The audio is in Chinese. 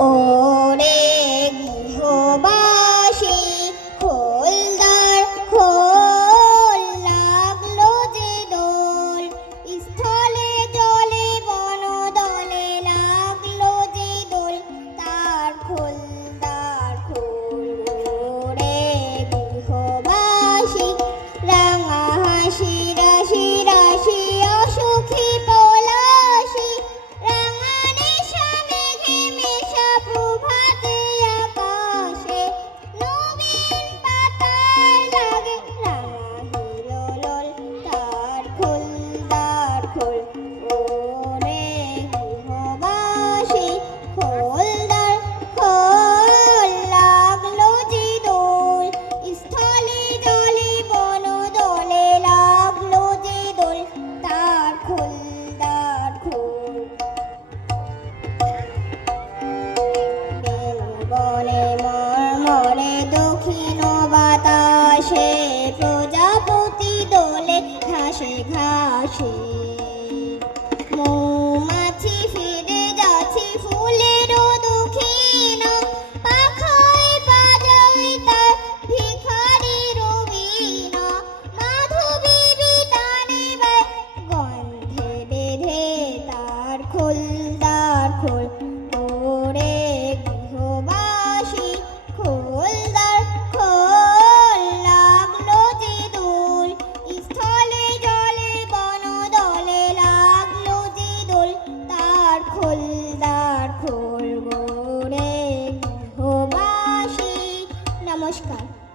哦。是，可是。Oscar.